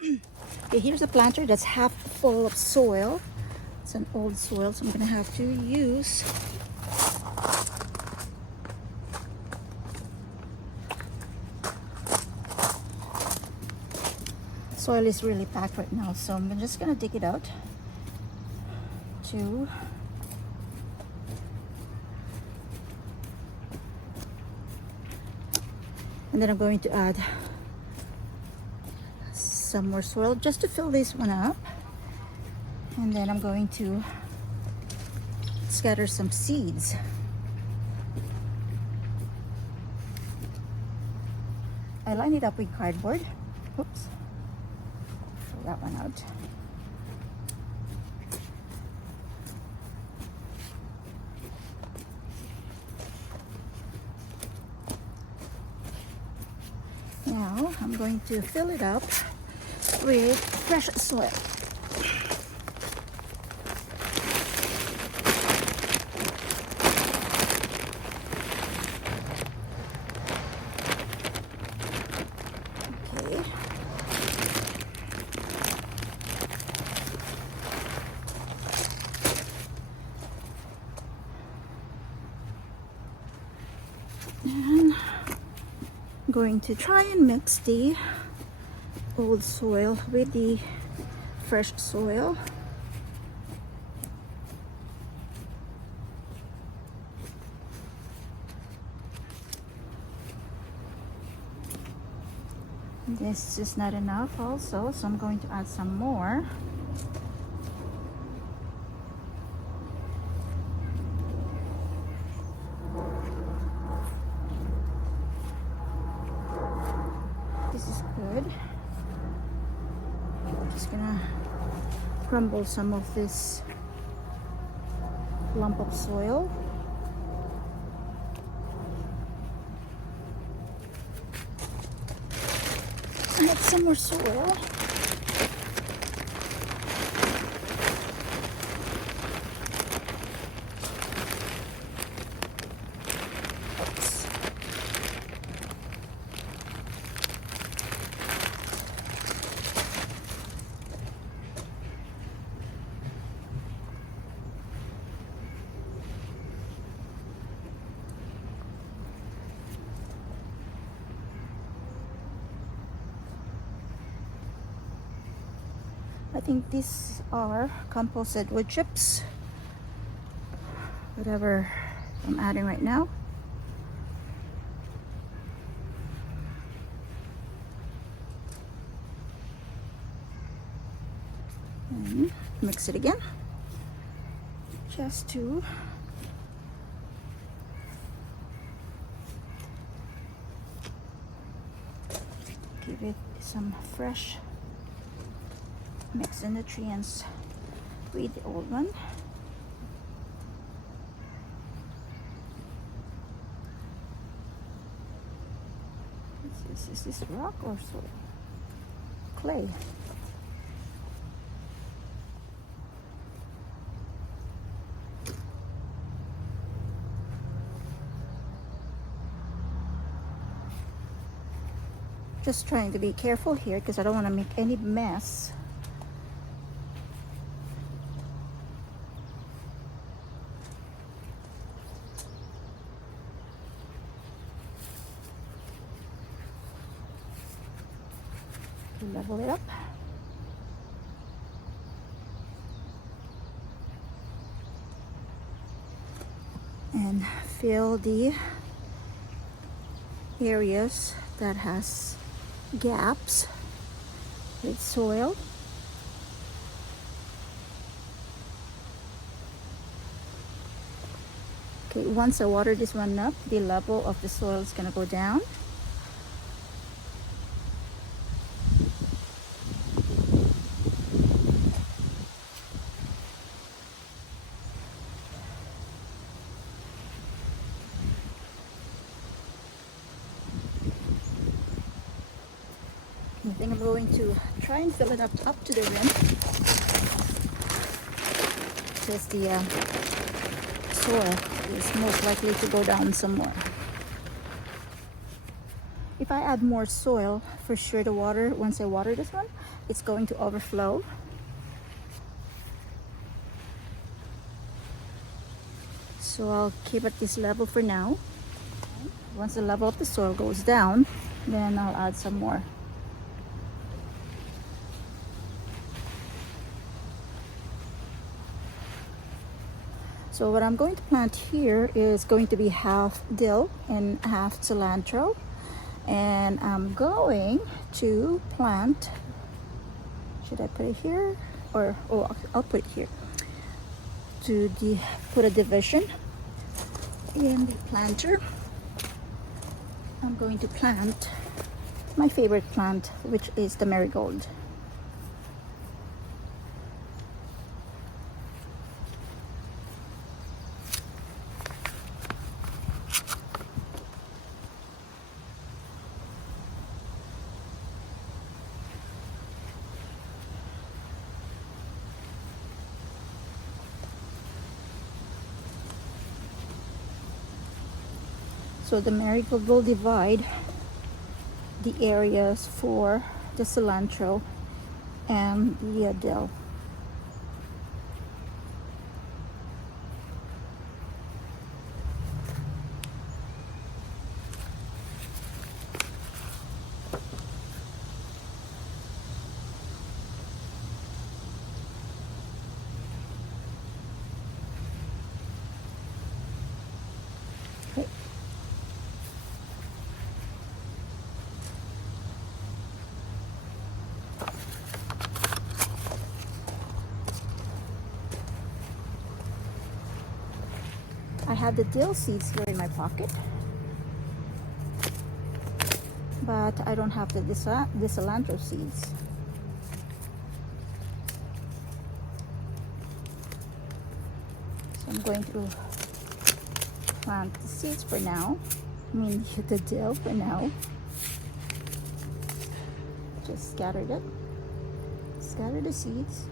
Okay, here's a planter that's half full of soil. It's an old soil, so I'm gonna have to use soil is really packed right now, so I'm just gonna dig it out to and then I'm going to add some more soil just to fill this one up, and then I'm going to scatter some seeds. I line it up with cardboard. Oops, throw that one out. Now I'm going to fill it up with fresh soil. Okay. And I'm going to try and mix the old soil with the fresh soil. This is not enough also, so I'm going to add some more. This is good. I'm just gonna crumble some of this lump of soil. Add some more soil. Oops. I think these are composted wood chips, whatever I'm adding right now. And mix it again, just to give it some fresh mix the nutrients with the old one. Is this rock or soil? Clay. Just trying to be careful here because I don't want to make any mess. Level it up. And fill the areas that has gaps with soil. Okay, once I water this one up, the level of the soil is gonna go down. I think I'm going to try and fill it up to the rim, because the soil is most likely to go down some more. If I add more soil, for sure the water, once I water this one, it's going to overflow. So I'll keep at this level for now. Once the level of the soil goes down, then I'll add some more. So what I'm going to plant here is going to be half dill and half cilantro. And I'm going to plant, should I put it here? Or, oh, I'll put it here. To put a division in the planter. I'm going to plant my favorite plant, which is the marigold. So the marigold will divide the areas for the cilantro and the dill. Okay. I have the dill seeds here in my pocket, but I don't have the cilantro seeds. So I'm going to plant the seeds for now. I mean the dill for now. Just scattered it. Scatter the seeds.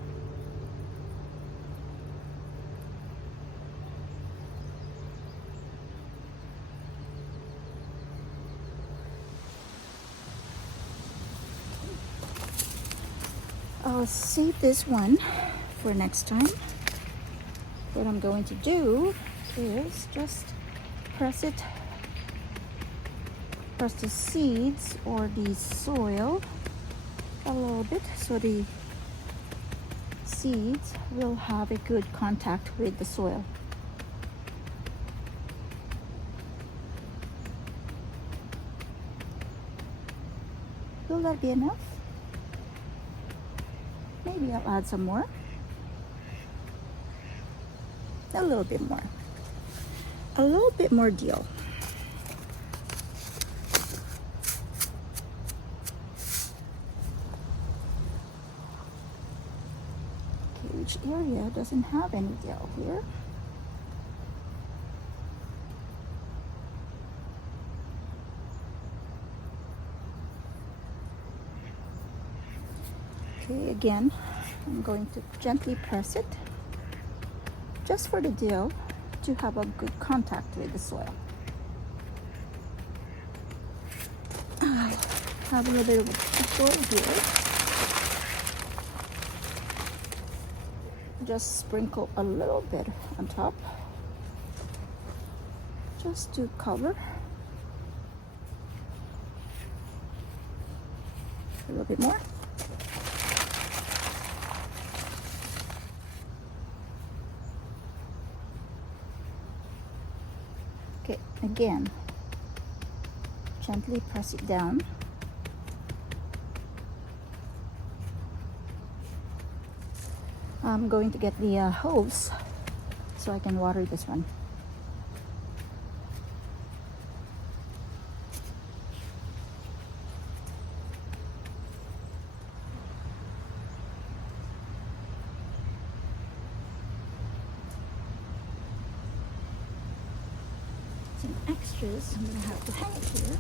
I'll save this one for next time. What I'm going to do is just press the seeds or the soil a little bit so the seeds will have a good contact with the soil. Will that be enough? Maybe I'll add some more. A little bit more. A little bit more dill. Okay, which area doesn't have any dill here? Okay, again, I'm going to gently press it just for the dill to have a good contact with the soil. I have a little bit of soil here. Just sprinkle a little bit on top, just to cover. A little bit more. Okay, again, gently press it down. I'm going to get the hose so I can water this one. Some extras, I'm going to have to hang it here.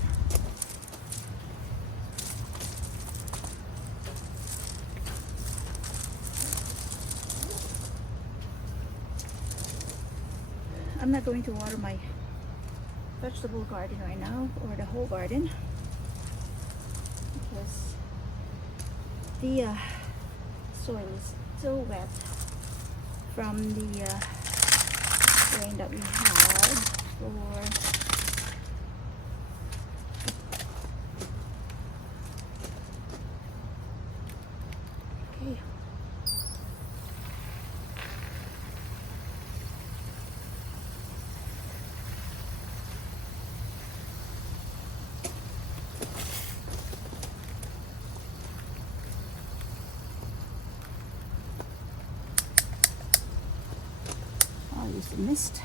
I'm not going to water my vegetable garden right now, or the whole garden. The soil is still wet from the rain that we had for okay. I'll use the mist.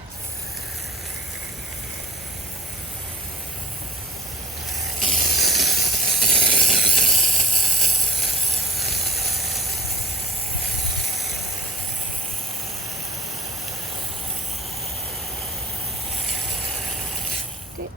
Okay.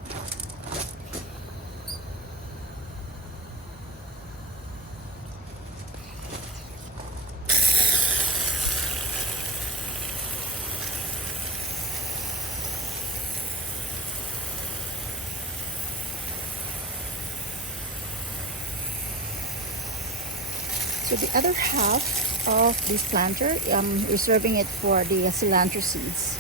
So the other half of this planter, I'm reserving it for the cilantro seeds.